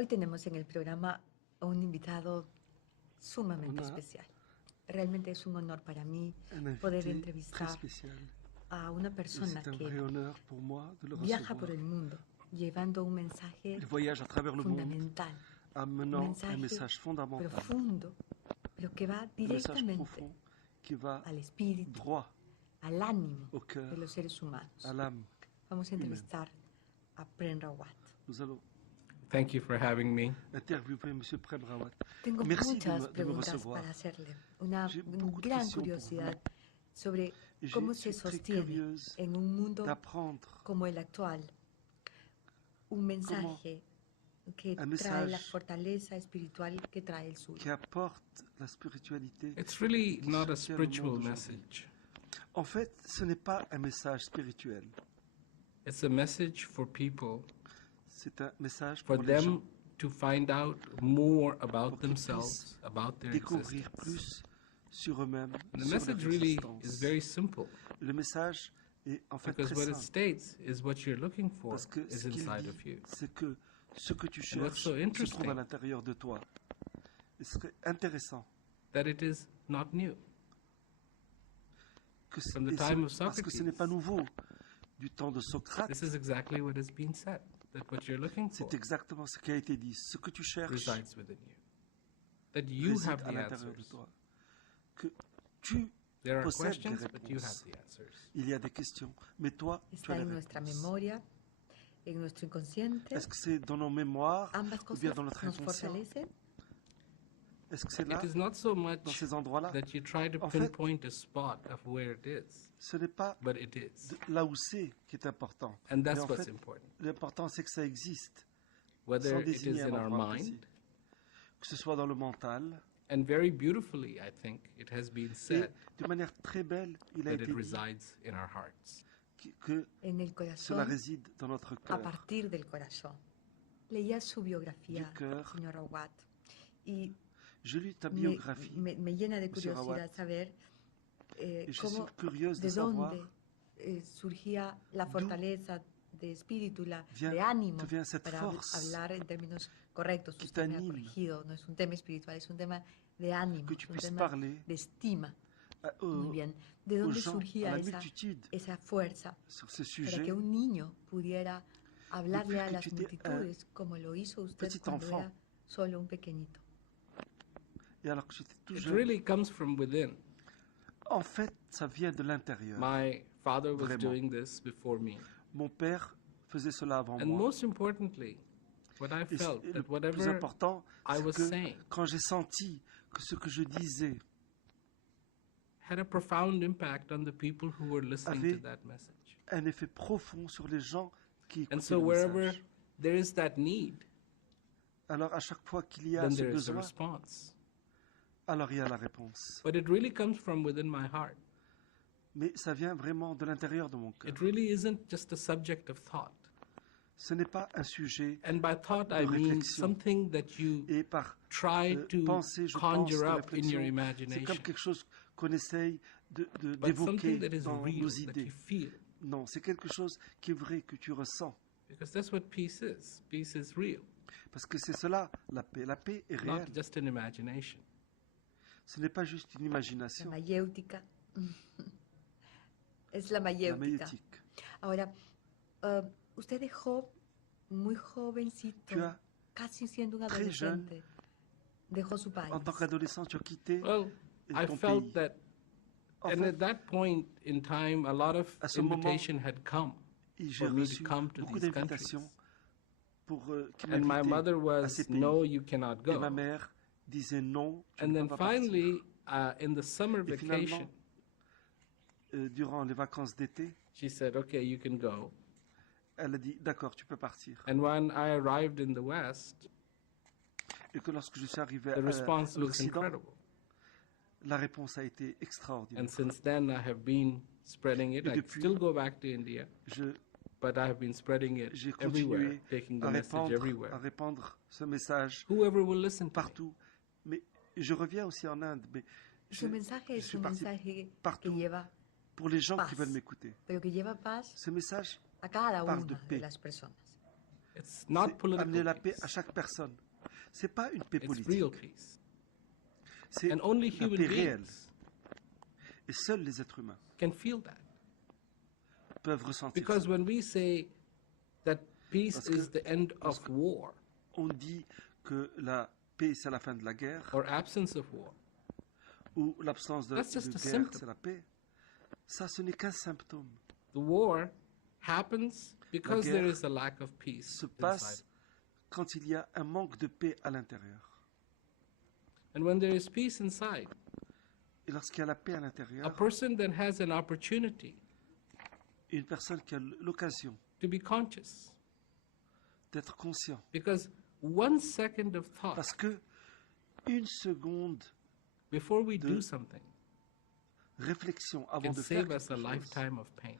Hoy tenemos en el programa a un invitado sumamente especial. Realmente es un honor para mí poder entrevistar a una persona que viaja por el mundo llevando un mensaje fundamental, un mensaje profundo, pero que va directamente al espíritu, al ánimo de los seres humanos. Vamos a entrevistar a Prem Rawat. Thank you for having me. Tengo muchas preguntas para hacerle. Una gran curiosidad sobre cómo se sostiene en un mundo como el actual un mensaje que trae la fortaleza espiritual que trae el suyo. It's really not a spiritual message. En fait, ce n'est pas un message spirituel. It's a message for people. C'est un message for pour les gens, them to find out more about themselves, about their découvrir existence. plus sur eux-mêmes. And the sur message leur really existence. is very simple. Le message est en fait Because très what it simple. states is what you're looking for Parce que is ce qu'il inside dit, of you. c'est que ce que tu And what's cherches so se interesting- trouve à l'intérieur de toi. Et ce serait intéressant That it is not new. que From the et time ce- of parce que ce n'est pas nouveau. Du temps de Socrate, This is exactly what has been said. That what you're looking for c'est exactement ce qui a été dit. Ce que tu cherches resides within you. That you réside have à the l'intérieur de answers. toi. Que tu There are possèdes des questions, but you have réponses. the answers. Il y a des questions, mais toi, tu Está as les en nuestra réponses. memoria, en nuestro inconsciente. Est-ce que c'est dans nos mémoires Ambas ou bien cosas dans notre nos inconscient? fortalecen. Est-ce que c'est là? It is not so dans much ces endroits-là? that you try to En fait, pinpoint a spot of where it is, Ce n'est pas but it is. là où c'est qui est important. And that's Mais en what's fait, important. l'important, c'est que ça existe, Whether sans it is désigner in un our endroit mind, précis. Que ce soit dans le mental. and very beautifully, I think, it has been Et said de manière très belle, il a that été it dit resides in our hearts. que En el cela corazón, réside dans notre a cœur. partir del corazón. Leía su biografía, Du cœur. señor Rawat, y Je lis ta me, biographie. me llena de Monsieur curiosidad Rawat. saber Et je cómo, suis curieuse de de savoir dónde surgía la fortaleza de espíritu, vient- de ánimo, te vient cette para force hablar en términos correctos. qui Usted me ha t'anime. corregido, no es un tema espiritual, es un tema de ánimo, Que tu es un puisses tema parler de estima. aux, Muy bien. ¿De aux dónde gens, à surgía la esa, multitude esa fuerza sur ce para sujet. que un niño pudiera hablarle Depuis a que las tu étais multitudes como lo hizo usted petit cuando enfant. era solo un pequeñito? Et alors que j'étais tout It jeune, really comes from within. en fait, ça vient de l'intérieur. My father was Vraiment. doing this before me. Mon père faisait cela avant And moi. most importantly, what I Et felt le that plus whatever important, I c'est was que saying quand j'ai senti que ce que je disais had a profound impact on the people who were listening to avait that message. un effet profond sur les gens qui And écoutaient so le wherever message. there is that need, Alors à chaque fois qu'il y a then ce there is a besoin, response. alors il y a la réponse. But it really comes from within my heart. Mais ça vient vraiment de l'intérieur de mon cœur. It really isn't just a subject of thought. Ce n'est pas un sujet. And by thought, I De mean réflexion. something that you Et par try to pensée, je pense, conjure de up in your réflexion, c'est imagination. comme quelque chose qu'on essaye But something d'évoquer that is dans real, nos that idées. you feel. Non, c'est quelque chose qui est vrai, que tu ressens. Because that's what peace is. Peace is real, Parce que c'est cela, la paix. La paix est réelle. not just an imagination. Ce n'est pas juste une La imagination. mayéutica. Es la La mayéutica. maïeutique. Ahora, usted dejó muy jovencito, Tu as, casi siendo un très jeune, adolescente, dejó su país. En tant qu'adolescent, tu as quitté Well, I ton felt pays. that, En and fait, at that point in time, a lot of à ce moment, invitation had come j'ai for me reçu to come to beaucoup these d'invitations countries. pour qui And my m'invitaient mother à ces was, pays. no, you cannot Et ma go. mère disait non, tu And ne then peux pas partir. finally, in the summer Et finalement, vacation, durant les vacances d'été, she said, okay, you can go. elle a dit d'accord, tu peux partir. And when I arrived in the West, Et que lorsque je suis arrivé the à response was l'Occident, incredible. la réponse a été extraordinaire. And since then, I have been spreading it. Et I depuis- still go back to India, Je- but I have been spreading it J'ai everywhere, continué taking à the message à everywhere. répandre ce message Whoever will listen to me. partout. Mais je reviens aussi en Inde. Mais Su mensaje je es suis un parti mensaje que partout lleva pour les gens paz, qui veulent m'écouter. pero que lleva paz Ce message a cada parle una de de paix. las personas. It's not c'est political amener la paix peace. à chaque personne. C'est pas une paix It's politique. real peace. C'est And only la human paix réelle. beings Et seuls les êtres humains can feel that. peuvent ressentir Because ça. when we say that peace Parce que is the end of lorsque- war On dit que la paix, c'est la fin de la guerre, or absence of war, ou l'absence de That's just a guerre, symptom. c'est la paix. Ça, ce n'est qu'un symptôme. the war happens because guerre there is a lack of peace Se inside. passe quand il y a un manque de paix à l'intérieur. And when there is peace inside, Et lorsqu'il y a la paix à a l'intérieur, person then has an opportunity une personne qui a l'occasion to be conscious. d'être conscient. Because 1 second of thought Parce que une seconde before we do de something réflexion avant can de faire save us quelque a chose lifetime of pain.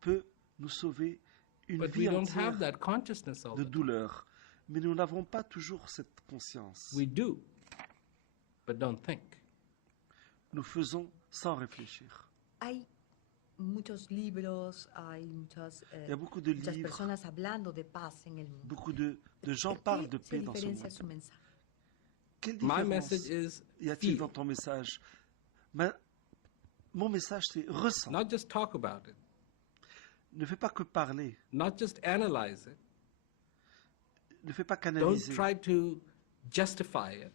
peut nous sauver une But we vie don't have entière that consciousness all de the time. douleur. Mais nous n'avons pas toujours cette conscience. We do, but don't think. Nous faisons sans réfléchir. Hay muchos libros, hay Il y a beaucoup de muchas livres, personas hablando de paz en el mundo. beaucoup de gens parlent de ¿Qué se paix dans ce diferencia monde. su mensaje? Quelle My différence message is y a-t-il feel, dans ton message? Mon message, c'est ressens. not just talk about it, Ne fais pas que parler. not just analyze it. Ne fais pas Don't canaliser. try to justify it,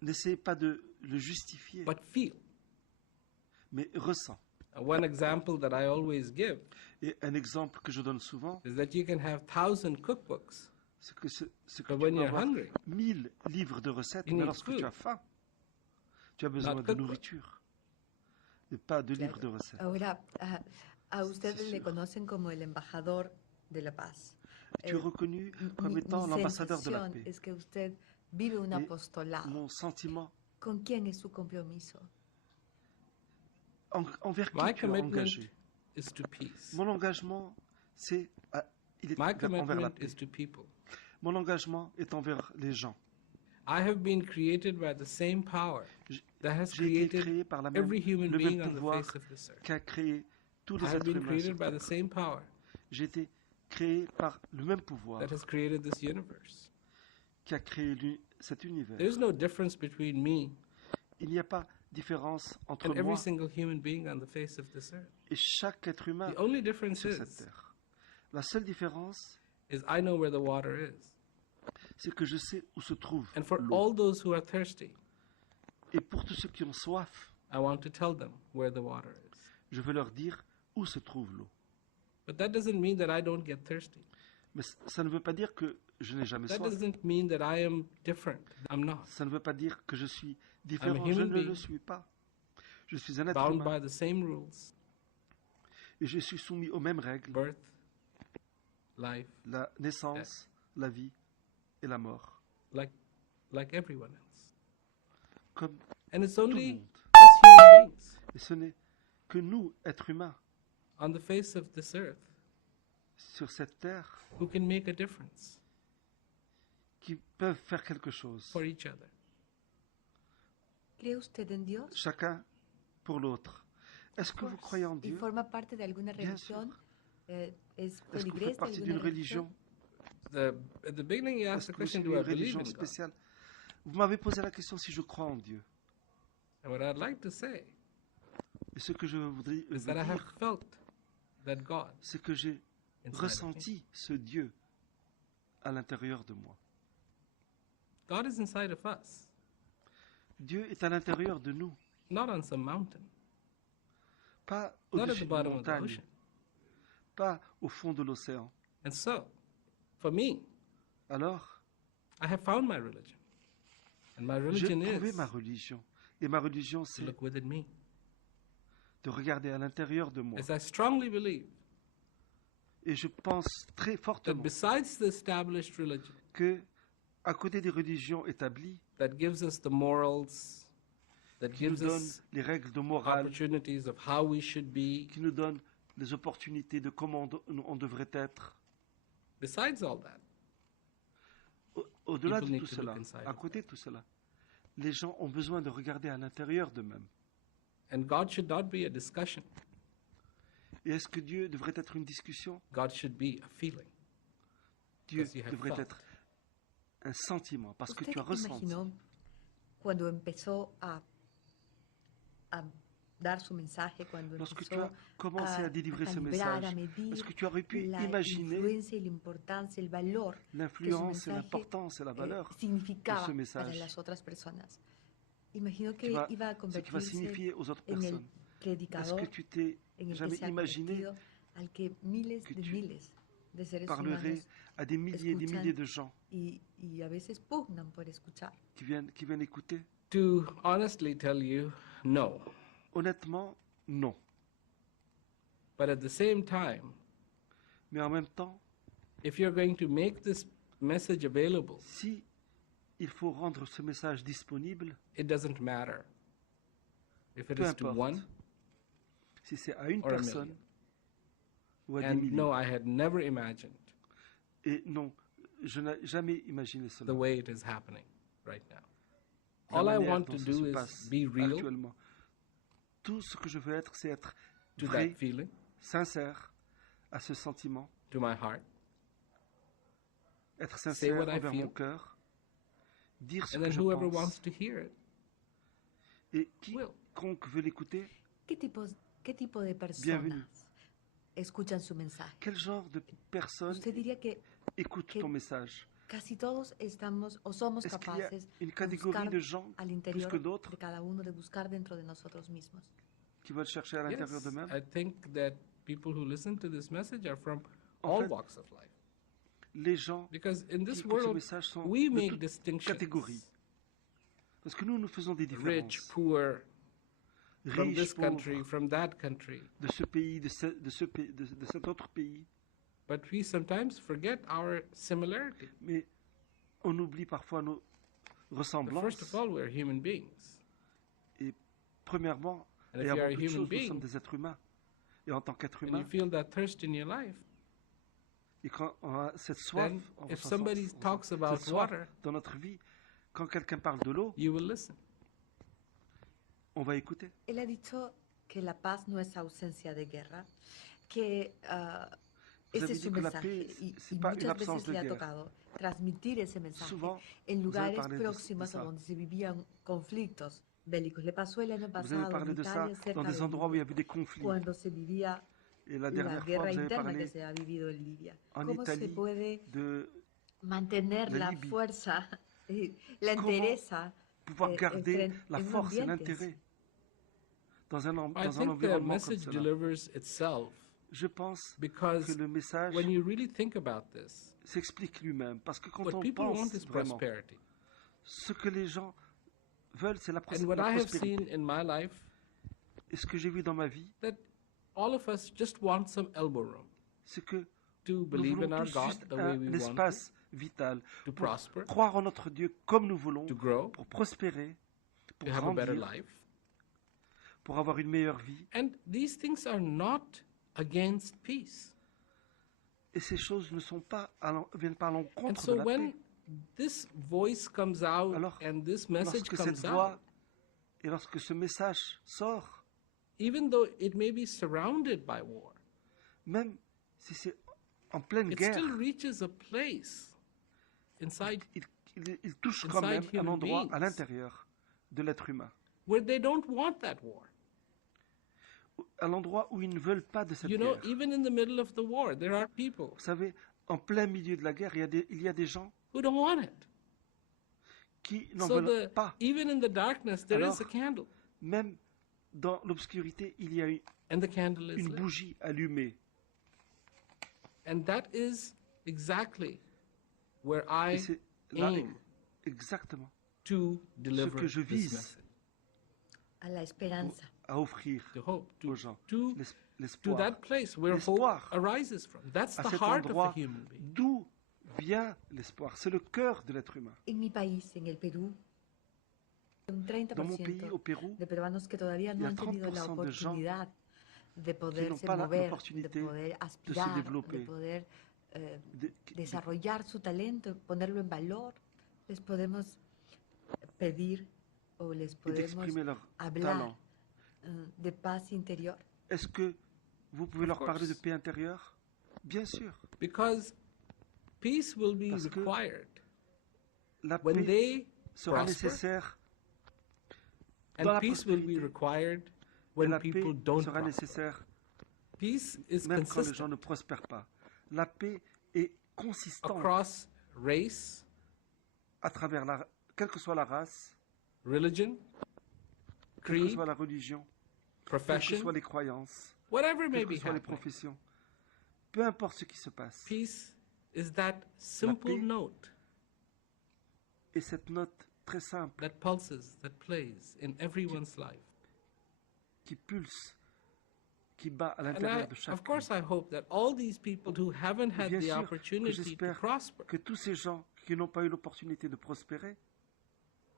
N'essaie pas de le justifier, but feel. mais ressens. One example that I always give Et un exemple que je donne souvent, is that you can have 1,000 cookbooks, c'est que, ce que but tu when peux you're avoir hungry, 1000 livres de recettes, You mais need lorsque food. tu as faim, tu as besoin Not de cookbook. nourriture, et pas de livres de recettes. Ahora, a usted Sí, le sûr. conocen como el embajador de la paz. Tu es reconnu comme Mi étant l'ambassadeur de la sensación paix. es que usted vive un Et apostolado. mon sentiment, ¿Con quién es su compromiso? envers my qui tu es commitment engagé. is to peace. Mon engagement, il est My envers la commitment paix. is to people. Mon engagement est envers les gens. I have been created by the same power J- that has J'ai été created créé par la même, every human le being même on the pouvoir face of this earth. qui a créé tous I les have êtres been humains created sur by the Terre. same power J'ai été créé par le même pouvoir that has created this universe. qui a créé cet univers. There is no difference between me Il n'y a pas différence entre and every moi single human being on the face of this earth. et chaque être humain The only difference sur cette is terre. La seule différence, is I know where the water is. c'est que je sais où se trouve And for l'eau. all those who are thirsty, Et pour tous ceux qui ont soif, I want to tell them where the water is. je veux leur dire où se trouve l'eau. But that doesn't mean that I don't get thirsty. Mais ça ne veut pas dire que je n'ai jamais That soif. doesn't mean that I am different. I'm not. Ça ne veut pas dire que je suis différent. I'm a Je human ne being. le suis pas. Je suis un être Bound humain by the same rules: et je suis soumis aux mêmes règles. birth, life, La naissance, la vie et la mort. like everyone else. Comme And it's tout le only monde. us human beings Et ce n'est que nous, êtres humains, on the face of this earth sur cette terre, who can make a difference qui peuvent faire quelque chose. for each other. ¿Cree usted en Dios? Chacun pour l'autre. Est-ce que vous croyez en ¿Y Dieu? forma parte de alguna Bien religión? ¿Es Est-ce que vous feligrés faites de partie alguna d'une religion? At the beginning, you Est-ce asked the que vous question, suivez do I une believe religion in God? spéciale? Vous m'avez posé la question si je crois en Dieu. And what I'd like to say Et ce que je voudrais vous is that I have dire, felt that God c'est que j'ai inside of me. ressenti ce Dieu à l'intérieur de moi. God is inside of us, Dieu est à l'intérieur de nous, not on some mountain, pas not at au-dessus the d'une bottom of the montagne, ocean. pas au fond de l'océan. And so, for me, Alors, I have found my religion. And my j'ai religion trouvé is ma religion. Et ma religion, to c'est look within me. de regarder à l'intérieur de moi. As I strongly believe Et je pense très that fortement besides the established religion que, à côté des religions établies, that gives us the morals, that qui nous gives donnent us les règles de morale, opportunities of how we should be, qui nous donnent les opportunités de comment on devrait être, besides all that, au-delà People de need tout to cela, look inside à of côté de tout cela, les gens ont besoin de regarder à l'intérieur d'eux-mêmes. and God should not be a discussion. Et est-ce que Dieu devrait être une discussion? God should be a feeling. Dieu because you have devrait felt. être un sentiment, parce que ¿Usted tu as ressenti. imaginó cuando empezó a dar su mensaje, cuando Lorsque tu empezó as commencé à délivrer ce calibrar, a message, medir est-ce que tu aurais pu la imaginer influencia y la importancia, el valor que su l'influence et mensaje l'importance et la valeur significaba de ce para message las otras personas? Imagino qui que va, iba a ce qui va convertirse signifier aux autres en el personnes? Est-ce predicador que tu t'es en el que jamais se ha imaginé convertido, al que miles que de tu miles de seres parlerais humanos à des milliers et des escuchan milliers de gens y a veces pugnan por escuchar? qui viennent écouter? To honestly tell you, no. Honnêtement, non. But at the same time, Mais en même temps, if you're going to make this message available, si il faut rendre ce message disponible, it doesn't matter if it peu is to importe one si c'est à une or a personne million. ou à des And millions. no, I had never imagined Et non, je n'ai jamais imaginé cela. the way it is happening right now. La All I manière want dont to ça do se is passe be real actuellement. Tout ce que je veux être, c'est être to vrai, that feeling, sincère à ce sentiment, to my heart, être Say sincère what I envers mon feel. cœur, dire ce and que then je whoever pense. wants to hear it Et will. quiconque veut l'écouter, ¿Qué tipo de Bienvenue. personas escuchan su mensaje? quel genre de personne Usted diría que écoute que- ton message? casi todos estamos o somos Est-ce qu'il y a capaces une de catégorie buscar de gens al plus interior que d'autres de cada uno, de buscar dentro de nosotros mismos. qui veulent chercher à l'intérieur Yes, d'eux-mêmes? I think that people who listen to this message are from En all fait, walks of life. Les gens Because in qui this écoutent ce world, message sont we de make toutes distinctions. catégories. Parce que nous faisons des Rich, différences. poor, from Riches, this country, pauvres, from that country. de ce pays, de cet autre pays. But we sometimes forget our similarity. Mais on oublie parfois nos But ressemblances. first of all, we're human beings. Et premièrement, And et if avant you are a toute human chose, nous being, sommes des êtres humains. Et en tant qu'être and humain, you feel that thirst in your life, et quand on a cette soif, then on if ressent somebody talks cette about soif water, dans notre vie, quand quelqu'un parle de l'eau, you will listen. on va écouter. Él ha dicho que la paz no es ausencia de guerra, que Vous ese avez es su dit que la mensaje paix, y c'est pas une muchas absence veces de le ha guerre. tocado transmitir ese mensaje Souvent, en vous avez lugares parlé de próximos a ça. donde se vivían conflictos bélicos. Le pasó el año Vous avez pasado en parlé de ça Italia, dans cerca des de endroits où il y Libia, avait des conflits. cuando se vivía Et la la dernière fois, guerra vous avez interna que parlé se ha vivido en Libia. en ¿Cómo se Italie puede de mantener la la Libye? fuerza, la Comment entereza pouvoir garder la en un force et ambiente l'intérêt dans un I dans un think the environnement comme message cela? delivers itself Je pense because que le message when you really think about this, s'explique lui-même. Parce que quand what on people want pense is vraiment, prosperity. ce que les gens veulent, c'est la And what la I have prospérité. seen in my life, Et ce que j'ai vu dans ma vie, that all of us just want some elbow room c'est que to nous believe voulons in our tous God juste the way we un want espace vital to pour prosper, croire en notre Dieu comme nous voulons, to grow, pour prospérer, pour to have a better grandir, life. pour avoir une meilleure vie. And these things are not against peace. Et ces choses ne sont pas viennent pas à And l'encontre de so la when paix. this voice comes out Alors, and this message Lorsque cette comes voix out, et lorsque ce message sort, even though it may be surrounded by war, même si c'est en pleine it guerre, still reaches a place inside il touche quand même inside un human endroit beings. à l'intérieur de l'être humain. where they don't want that war. À l'endroit où ils ne veulent pas de cette You know, guerre. even in the middle of the war, there are people Vous savez, en plein milieu de la guerre, il y a des gens who don't want it. qui n'en So veulent pas. even in the darkness, there is Alors, a candle, Même dans l'obscurité, il y a and the candle is une lit. bougie allumée. And that is exactly where Et I c'est là aim exactement to deliver que je this vise. message, a la esperanza. à offrir to hope, aux gens. to L'espoir. that place where hope L'espoir. arises from. That's À the cet heart of endroit a human being. d'où vient l'espoir. C'est le cœur de l'être humain. En mi país, en el Perú, un Dans mon pays, 30% au Pérou, de peruanos que todavía il y no a han tenido la 30% de gens oportunidad de poderse pas mover, de l'opportunité poder de se aspirar, de développer, poder de- desarrollar su talento, ponerlo en valor. Les podemos pedir o les et podemos d'exprimer leur hablar talent. de paz interior. Est-ce que vous pouvez Of leur parler de course. paix intérieure? Bien sûr. Because Peace will be Parce que required la when paix they sera prosper, nécessaire dans and la peace will be prospérité. required Et when la paix people don't sera prosper. nécessaire Peace is même quand les gens ne consistent prospèrent pas. La paix est consistante across race, à travers quelle que soit la race, religion, quelle que creed, soit la religion, quelles que profession, soient les croyances, whatever may quelles que be soient les happening. professions. Peu importe ce qui se passe. Peace is that simple paix note Et cette note très simple that pulses, that plays in everyone's life. qui pulse, qui bat à And l'intérieur de chaque of course, I hope that all these people who haven't Et had bien the sûr que opportunity to j'espère prosper, que tous ces gens qui n'ont pas eu l'opportunité de prospérer,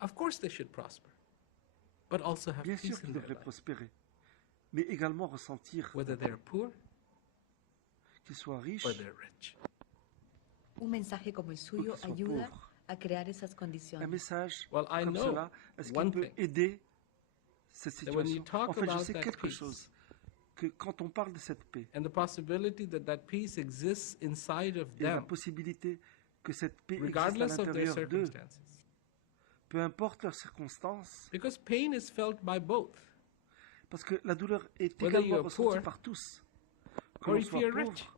of course they should prosper, but also have bien peace sûr in qu'ils their devraient life, prospérer, mais également ressentir whether they're poor qu'ils soient riches or they're rich. Un mensaje como el suyo qu'ils soient ayuda pauvres. a crear esas Un condiciones. message Well, I comme know cela, est-ce qu'il one peut thing, aider cette that when you situation? talk En fait, je about sais that quelque peace, chose, que quand on parle de cette paix, and the possibility that that peace exists inside of et la them, possibilité que cette paix existe à regardless of their l'intérieur d'eux, circumstances, peu importe leurs circonstances, because pain is felt by both, parce que la douleur est Whether également you're ressentie poor par tous, que or l'on if soit you're pauvre rich,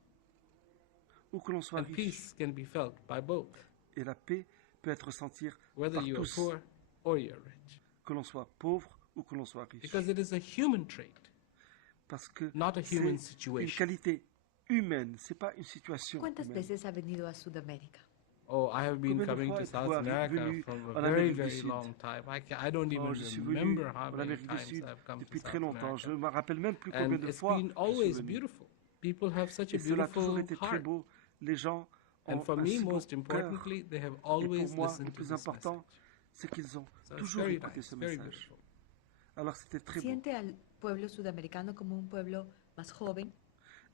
ou que l'on soit and riche. peace can be felt by both, Et la paix peut être ressentie whether par you are tous, poor or you're rich, que l'on soit pauvre ou que l'on soit riche. because it is a human trait, Parce que not a c'est human une situation. qualité humaine, c'est pas une situation ¿Cuántas humaine. veces ha venido a Sudamérica? Oh, I have been Combien de coming fois to êtes-vous South America venu from en a very, Amérique du very Sud? long time. I don't even Je suis venu remember how en many Amérique du times Sud I've come to depuis South très longtemps. Je ne America. me rappelle même plus combien And de it's fois been je suis always venu. beautiful. People have such a Et cela a toujours beautiful été très heart. beau. Les gens ont And for un me, si beau most cœur. importantly, they have Et pour always moi, le listened to plus this important, message. c'est qu'ils ont So it's toujours very écouté nice, ce very message. beautiful. Alors c'était très beau. ¿Siente al pueblo sudamericano como un pueblo más joven?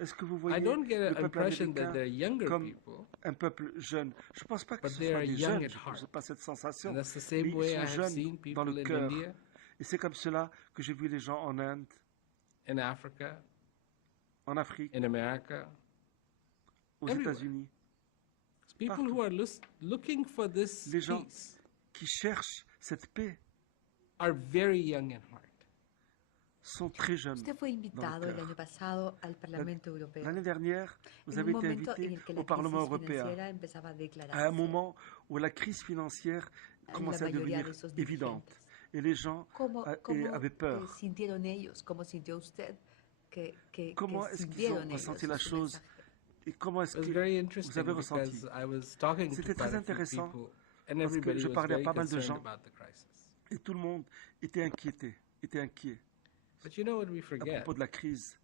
Est-ce que vous I voyez don't get le an peuple impression that américain they're younger comme people, un peuple jeune? Je ne pense pas que but ce they soit are des young jeunes. at Je heart. n'ai pas cette sensation. and that's the Mais same ils way I sont have jeunes seen dans people le in cœur. India, Et c'est comme cela que j'ai vu les gens en Inde, in Africa, en Afrique, in America, aux everywhere. États-Unis, It's people Partout. who are looking for this Les gens peace qui cherchent cette paix are very young in heart. sont très jeunes. Usted fue invitado el cœur. año pasado al Parlamento Europeo. L'année dernière, vous En un avez été momento en invité el que au la Parlement crisis européen, financiera empezaba a à un declararse. moment où la crise financière commençait à mayoría devenir de esos évidente. dirigentes. Et les gens ¿Cómo, avaient peur. sintieron ellos? ¿Cómo sintió usted que Comment est-ce qu'ils sintieron ont ellos ressenti la su chose? mensaje? Et comment est-ce It was que very vous interesting avez ressenti? because I was talking to C'était quite très a few intéressant people, and parce que everybody je was parlais à very pas mal de concerned gens. about the crisis. Et tout le monde était inquiet But you know what we à forget propos de la crise.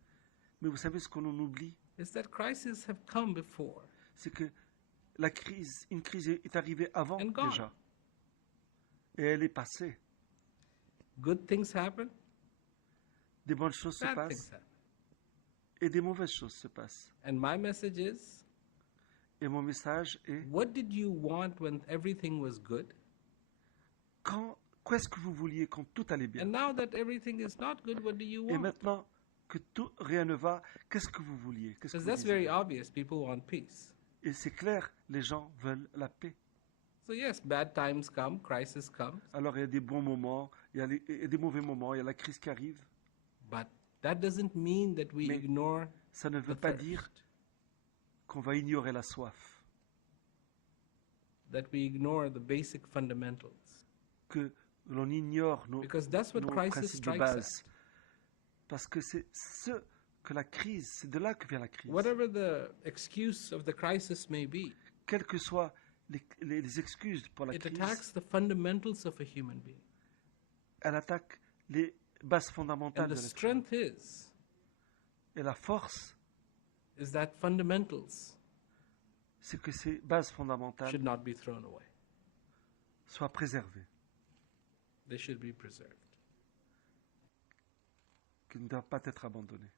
Mais vous savez ce qu'on en oublie? is that crises have come before C'est que une crise est arrivée avant and gone. déjà. Et elle est passée. Good things happen, Des bonnes choses se bad things passent happen. et des mauvaises choses se passent. And my message is, Et mon message est, what did you want when everything was good? qu'est-ce que vous vouliez quand tout allait bien? And now that everything is not good, what do you Et want? maintenant que rien ne va, qu'est-ce que vous vouliez? Qu'est-ce que Because vous that's désirez? very obvious. People want peace. Et c'est clair, les gens veulent la paix. So yes, bad times come, crisis comes, Alors il y a des bons moments, il y a des mauvais moments, il y a la crise qui arrive. but that doesn't mean that we Mais ignore Ça ne veut the pas thirst, dire qu'on va ignorer la soif, that we ignore the basic fundamentals. que l'on ignore nos Because that's what nos crisis principes de strikes base. at. Parce que c'est c'est de là que vient la crise. Whatever the excuse of the crisis may be, Quelles que soient les excuses pour la it crise, attacks the fundamentals of a human being. elle attaque les bases fondamentales And de the l'être humain. strength Et la force, is that fundamentals c'est que ces bases fondamentales should not be thrown away. soient préservées, They should be preserved. qu'elles ne doivent pas être abandonnées.